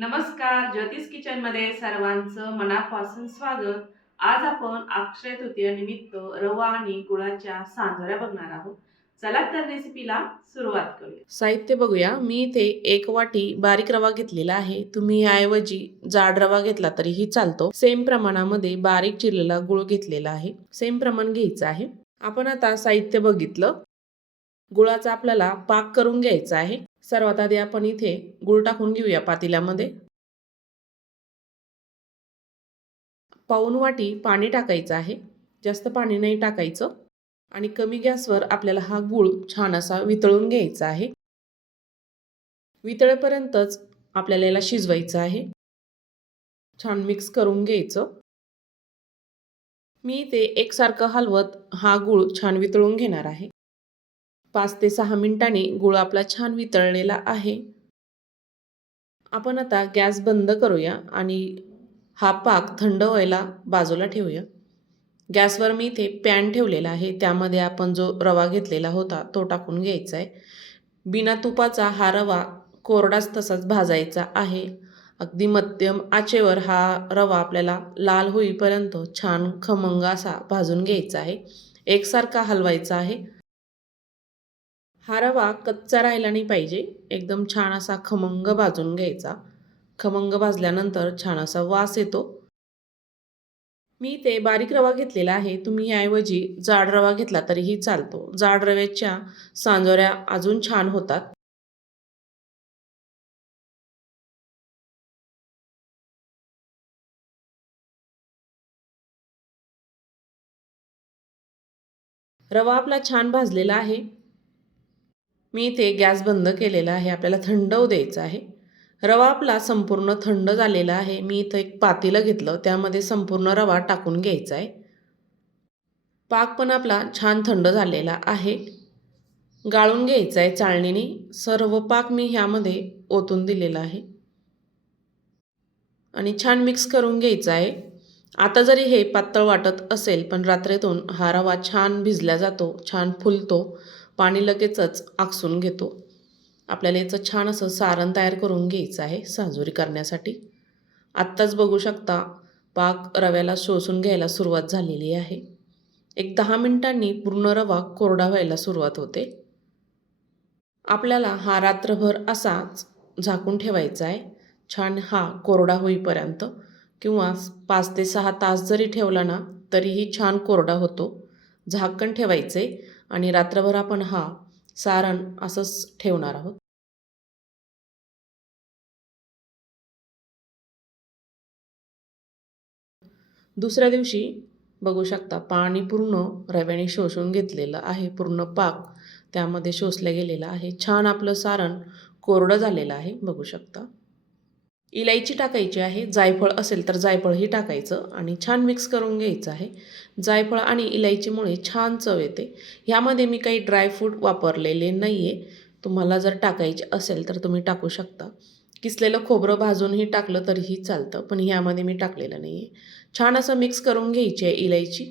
नमस्कार, ज्योतिष किचनमध्ये सर्वांचं मनापासून स्वागत. आज आपण अक्षय तृतीया निमित्त रवा आणि गुळाच्या सांजोऱ्या बघणार आहोत. चला तर रेसिपीला सुरुवात करूया. साहित्य बघूया. मी इथे 1 वाटी बारीक रवा घेतलेला आहे. तुम्ही याऐवजी जाड रवा घेतला तरीही चालतो. सेम प्रमाणामध्ये बारीक चिरलेला गुळ घेतलेला आहे. सेम प्रमाण घ्यायचं आहे. आपण आता साहित्य बघितलं. गुळाचा आपल्याला पाक करून घ्यायचा आहे. सर्वात आधी आपण इथे गूळ टाकून घेऊया पातेल्यामध्ये. पाऊण वाटी पाणी टाकायचं आहे. जास्त पाणी नाही टाकायचं. आणि कमी गॅसवर आपल्याला हा गूळ छान असा वितळून घ्यायचा आहे. वितळेपर्यंतच आपल्याला याला शिजवायचं आहे. छान मिक्स करून घ्यायचं. मी ते एकसारखं हलवत हा गूळ छान वितळून घेणार आहे. 5 ते 6 मिनिटांनी गूळ आपला छान वितळलेला आहे. आपण आता गॅस बंद करूया आणि हा पाक थंड व्हायला बाजूला ठेवूया. गॅसवर मी इथे पॅन ठेवलेला आहे. त्यामध्ये आपण जो रवा घेतलेला होता तो टाकून घ्यायचा आहे. बिना तुपाचा हा रवा कोरडाच तसाच भाजायचा आहे. अगदी मध्यम आचेवर हा रवा आपल्याला लाल होईपर्यंत छान खमंग असा भाजून घ्यायचा आहे. एकसारखा हलवायचा आहे. हा रवा कच्चा राहिला नाही पाहिजे. एकदम छान असा खमंग भाजून घ्यायचा. खमंग भाजल्यानंतर छान असा वास येतो. मी ते बारीक रवा घेतलेला आहे. तुम्ही याऐवजी जाड रवा घेतला तरीही चालतो. जाड रव्याच्या सांजोऱ्या अजून छान होतात. रवा आपला छान भाजलेला आहे. मी इथे गॅस बंद केलेला आहे. आपल्याला थंड होऊ द्यायचं आहे. रवा आपला संपूर्ण थंड झालेला आहे. मी इथं एक पातेलं घेतलं. त्यामध्ये संपूर्ण रवा टाकून घ्यायचा आहे. पाक पण आपला छान थंड झालेला आहे. गाळून घ्यायचा आहे चाळणीने. सर्व पाक मी ह्यामध्ये ओतून दिलेला आहे. आणि छान मिक्स करून घ्यायचं आहे. आता जरी हे पातळ वाटत असेल पण रात्रीतून हा रवा छान भिजला जातो, छान फुलतो, पाणी लगेचच आकसून घेतो. आपल्याला याचं छान असं सारण तयार करून घ्यायचं आहे सांजोरी करण्यासाठी. आत्ताच बघू शकता पाक रव्याला शोषून घ्यायला सुरुवात झालेली आहे. एक 10 मिनिटांनी पूर्ण रवा कोरडा व्हायला सुरुवात होते. आपल्याला हा रात्रभर असाच झाकून ठेवायचा आहे. छान हा कोरडा होईपर्यंत किंवा 5 ते 6 तास जरी ठेवला ना तरीही छान कोरडा होतो. झाकण ठेवायचे आणि रात्रभर आपण हा सारण असंच ठेवणार आहोत. दुसऱ्या दिवशी बघू शकता पाणी पूर्ण रव्याने शोषून घेतलेलं आहे. पूर्ण पाक त्यामध्ये शोषला गेलेला आहे. छान आपलं सारण कोरडं झालेलं आहे बघू शकता. इलायची टाकायची आहे. जायफळ असेल तर जायफळही टाकायचं आणि छान मिक्स करून घ्यायचं आहे. जायफळ आणि इलायचीमुळे छान चव येते. ह्यामध्ये मी काही ड्रायफ्रूट वापरलेले नाही आहे. तुम्हाला जर टाकायचे असेल तर तुम्ही टाकू शकता. किसलेलं खोबरं भाजूनही टाकलं तरीही चालतं, पण ह्यामध्ये मी टाकलेलं नाही आहे. छान असं मिक्स करून घ्यायची आहे इलायची.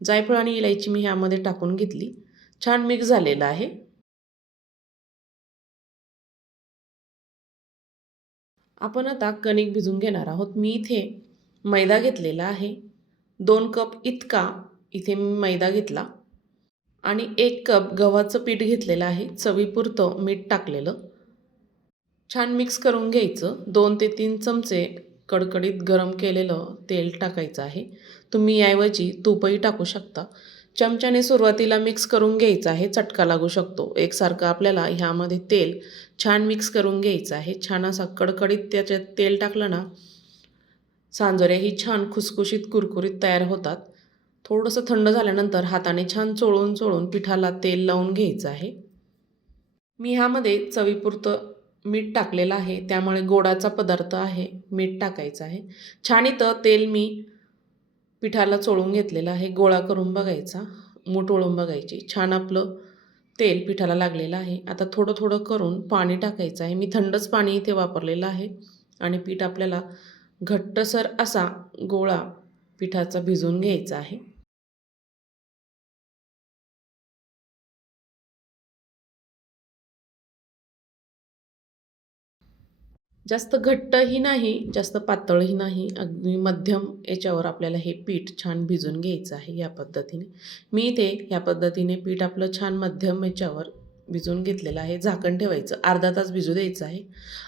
जायफळ आणि इलायची मी ह्यामध्ये टाकून घेतली. छान मिक्स झालेलं आहे. आपण आता कणिक भिजवून घेणार आहोत. मी इथे मैदा घेतलेला आहे. 2 कप इतका इथे मी मैदा घेतला आणि 1 कप गव्हाचं पीठ घेतलेलं आहे. चवीपुरतं मीठ टाकलेलं. छान मिक्स करून घ्यायचं. 2 ते 3 चमचे कडकडीत गरम केलेलं तेल टाकायचं आहे. तुम्ही याऐवजी तूपही टाकू शकता. चमच्याने सुरुवातीला मिक्स करून घ्यायचं आहे. चटका लागू शकतो. एकसारखं आपल्याला ह्यामध्ये तेल छान मिक्स करून घ्यायचं आहे. छान असा कडकडीत त्याच्यात तेल टाकलं ना, सांजोऱ्या ही छान खुसखुशीत कुरकुरीत तयार होतात. थोडंसं थंड झाल्यानंतर हाताने छान चोळून चोळून पिठाला तेल लावून घ्यायचं आहे. मी ह्यामध्ये चवीपुरतं मीठ टाकलेलं आहे. त्यामुळे गोडाचा पदार्थ आहे. मीठ टाकायचं आहे. छान इथं तेल मी पिठाला चोळून घेतलेलं आहे. गोळा करून बघायचा. मूठ ओळून बघायची. छान आपलं तेल पिठाला लागलेलं आहे. आता थोडं थोडं करून पाणी टाकायचं आहे. मी थंडच पाणी इथे वापरलेलं आहे आणि पीठ आपल्याला घट्टसर असा गोळा पिठाचा भिजवून घ्यायचा आहे. जास्त घट्टही नाही, जास्त पातळही नाही, अगदी मध्यम याच्यावर आपल्याला हे पीठ छान भिजून घ्यायचं आहे या पद्धतीने. मी इथे या पद्धतीने पीठ आपलं छान मध्यम याच्यावर भिजवून घेतलेलं आहे. झाकण ठेवायचं, अर्धा तास भिजू द्यायचं आहे.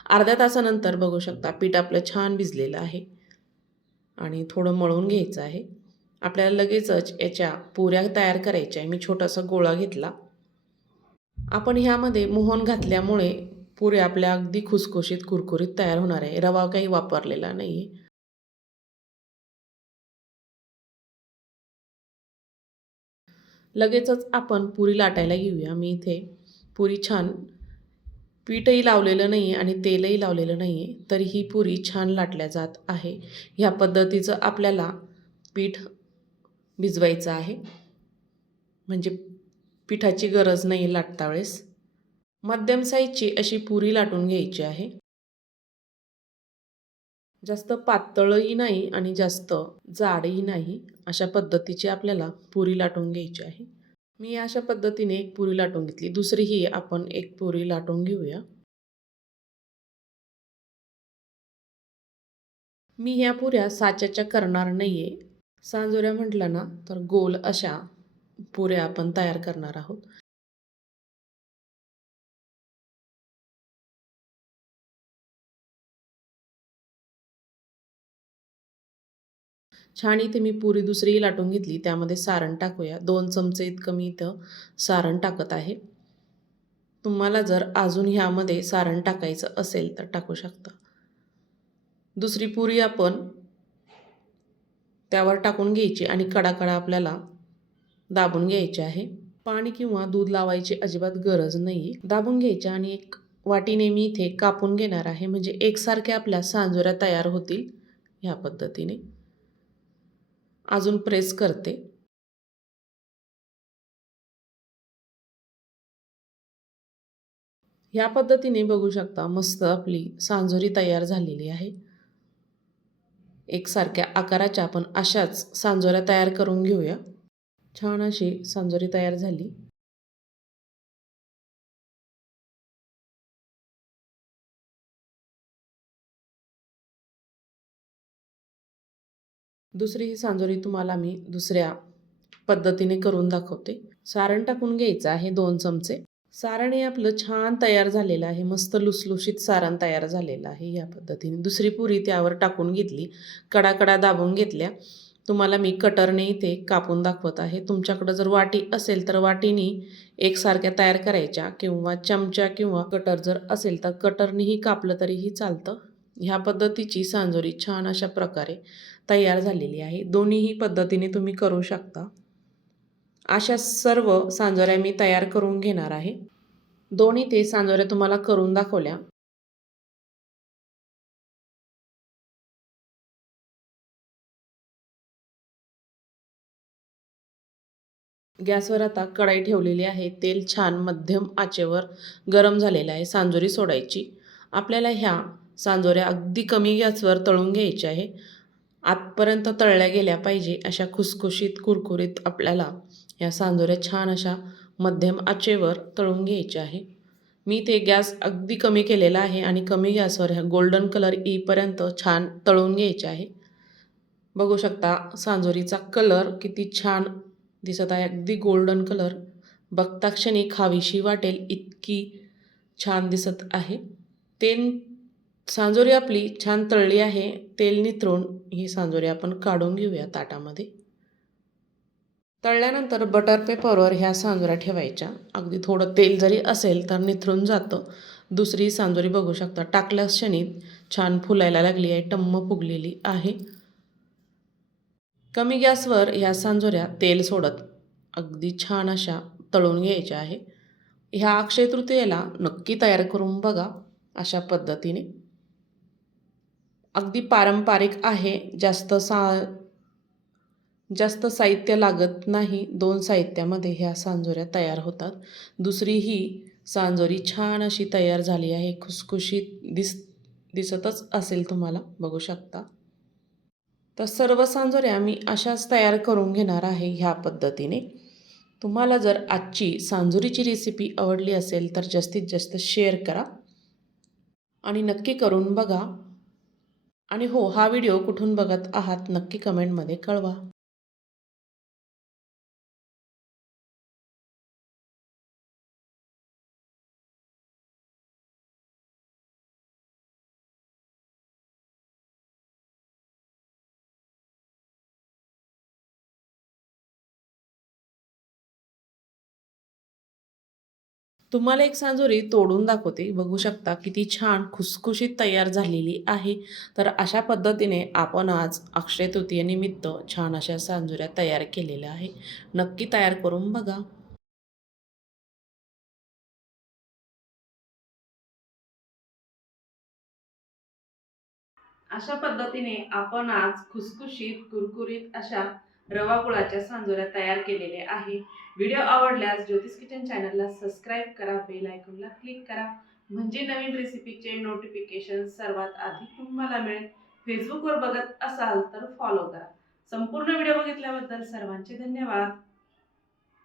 अर्ध्या तासानंतर बघू शकता पीठ आपलं छान भिजलेलं आहे आणि थोडं मळून घ्यायचं आहे. आपल्याला लगेचच याच्या पुऱ्या तयार करायच्या आहे. मी छोटासा गोळा घेतला. आपण ह्यामध्ये मोहन घातल्यामुळे पुऱ्या आपल्या अगदी खुसखुशीत कुरकुरीत तयार होणार आहे. रवा काही वापरलेला नाही आहे. लगेचच आपण पुरी लाटायला घेऊया. मी इथे पुरी छान पीठही लावलेलं नाही आहे आणि तेलही लावलेलं नाही आहे, तरी ही पुरी छान लाटल्या जात आहे. ह्या पद्धतीचं आपल्याला पीठ भिजवायचं आहे, म्हणजे पिठाची गरज नाही लाटता वेळेस. मध्यम साईजची अशी पुरी लाटून घ्यायची आहे. जास्त पातळही नाही आणि जास्त जाडही नाही, अशा पद्धतीची आपल्याला पुरी लाटून घ्यायची आहे. मी अशा पद्धतीने एक पुरी लाटून घेतली. दुसरीही आपण एक पुरी लाटून घेऊया. मी ह्या पुऱ्या साच्याच्या करणार नाही आहे. सांजोऱ्या म्हटलं ना तर गोल अशा पुऱ्या आपण तयार करणार आहोत. छान इथे मी पुरी दुसरीही लाटून घेतली. त्यामध्ये सारण टाकूया. 2 चमचे इतकं मी इथं सारण टाकत आहे. तुम्हाला जर अजून ह्यामध्ये सारण टाकायचं असेल तर टाकू शकता. दुसरी पुरी आपण त्यावर टाकून घ्यायची आणि कडाकडा आपल्याला दाबून घ्यायचे आहे. पाणी किंवा दूध लावायची अजिबात गरज नाही आहे. दाबून घ्यायच्या आणि एक वाटीने मी इथे कापून घेणार आहे, म्हणजे एकसारख्या आपल्या सांजोऱ्या तयार होतील. ह्या पद्धतीने अजून प्रेस करते. ह्या पद्धतीने बघू शकता मस्त आपली सांजोरी तयार झालेली आहे. एकसारख्या आकाराच्या आपण अशाच सांजोऱ्या तयार करून घेऊया. छान अशी सांजोरी तयार झाली. दुसरी ही सांजोरी तुम्हाला मी दुसऱ्या पद्धतीने करून दाखवते. सारण टाकून घ्यायचं आहे 2 चमचे. सारण हे आपलं छान तयार झालेलं आहे. मस्त लुसलुशीत सारण तयार झालेलं आहे. या पद्धतीने दुसरी पुरी त्यावर टाकून घेतली. कडाकडा दाबून घेतल्या. तुम्हाला मी कटरने इथे कापून दाखवत आहे. तुमच्याकडं जर वाटी असेल तर वाटीनी एकसारख्या तयार करायच्या, किंवा चमचा किंवा कटर जर असेल तर कटरनीही कापलं तरीही चालतं. ह्या पद्धतीची सांजोरी छान अशा प्रकारे तयार झालेली आहे. दोन्हीही पद्धतीने तुम्ही करू शकता. अशा सर्व सांजोऱ्या मी तयार करून घेणार आहे. दोन्ही ते सांजोऱ्या तुम्हाला करून दाखवल्या. गॅसवर आता कढाई ठेवलेली आहे. तेल छान मध्यम आचेवर गरम झालेलं आहे. सांजोरी सोडायची. आपल्याला ह्या सांजोऱ्या अगदी कमी गॅसवर तळून घ्यायच्या आहे. आतपर्यंत तळल्या गेल्या पाहिजे अशा खुसखुशीत कुरकुरीत आपल्याला ह्या सांजोऱ्या छान अशा मध्यम आचेवर तळून घ्यायच्या आहे. मी ते गॅस अगदी कमी केलेला आहे आणि कमी गॅसवर ह्या गोल्डन कलर येईपर्यंत छान तळून घ्यायचे आहे. बघू शकता सांजोरीचा कलर किती छान दिसत आहे. अगदी गोल्डन कलर, बघता क्षणी खावीशी वाटेल इतकी छान दिसत आहे. तेल सांजोरी आपली छान तळली आहे. तेल निथळून ही सांजोरी आपण काढून घेऊया ताटामध्ये. तळल्यानंतर बटर पेपरवर ह्या सांजोऱ्या ठेवायच्या. अगदी थोडं तेल जरी असेल तर निथळून जातं. दुसरी सांजोरी बघू शकता टाकल्या क्षणी छान फुलायला लागली आहे, टम्म फुगलेली आहे. कमी गॅसवर ह्या सांजोऱ्या तेल सोडत अगदी छान अशा तळून घ्यायच्या आहे. ह्या अक्षय तृतीयेला नक्की तयार करून बघा अशा पद्धतीने. अगदी पारंपरिक आहे. जास्त साहित्य लागत नाही. 2 साहित्यामध्ये ह्या सांजोऱ्या तयार होतात. दुसरी ही सांजोरी छान अशी तयार झाली आहे. खुसखुशीत दिसतच असेल तुम्हाला, बघू शकता. तर सर्व सांजोऱ्या मी अशाच तयार करून घेणार आहे ह्या पद्धतीने. तुम्हाला जर आजची सांजोरीची रेसिपी आवडली असेल तर जास्तीत जास्त शेअर करा. आणि नक्की करून बघा. आणि हो, हा व्हिडिओ कुठून बघत आहात नक्की कमेंटमध्ये कळवा. तुम्हाला एक सांजोरी तोडून दाखवते. बघू शकता किती छान खुसखुशीत तयार झालेली आहे. तर अशा पद्धतीने आपण आज अक्षय तृतीयेनिमित्त छान अशा सांजोऱ्या तयार केलेल्या आहे. नक्की तयार करून बघा. अशा पद्धतीने आपण आज खुसखुशीत, कुरकुरीत अशा रवा गुळाच्या सांजोऱ्या तयार केलेल्या आहे. व्हिडिओ आवडल्यास ज्योतिष किचन चॅनलला सबस्क्राईब करा, बेल आयकॉनला क्लिक करा, म्हणजे नवीन रेसिपीचे नोटिफिकेशन सर्वात आधी तुम्हाला मिळेल. फेसबुकवर बघत असाल तर फॉलो करा. संपूर्ण व्हिडिओ बघितल्याबद्दल सर्वांचे धन्यवाद.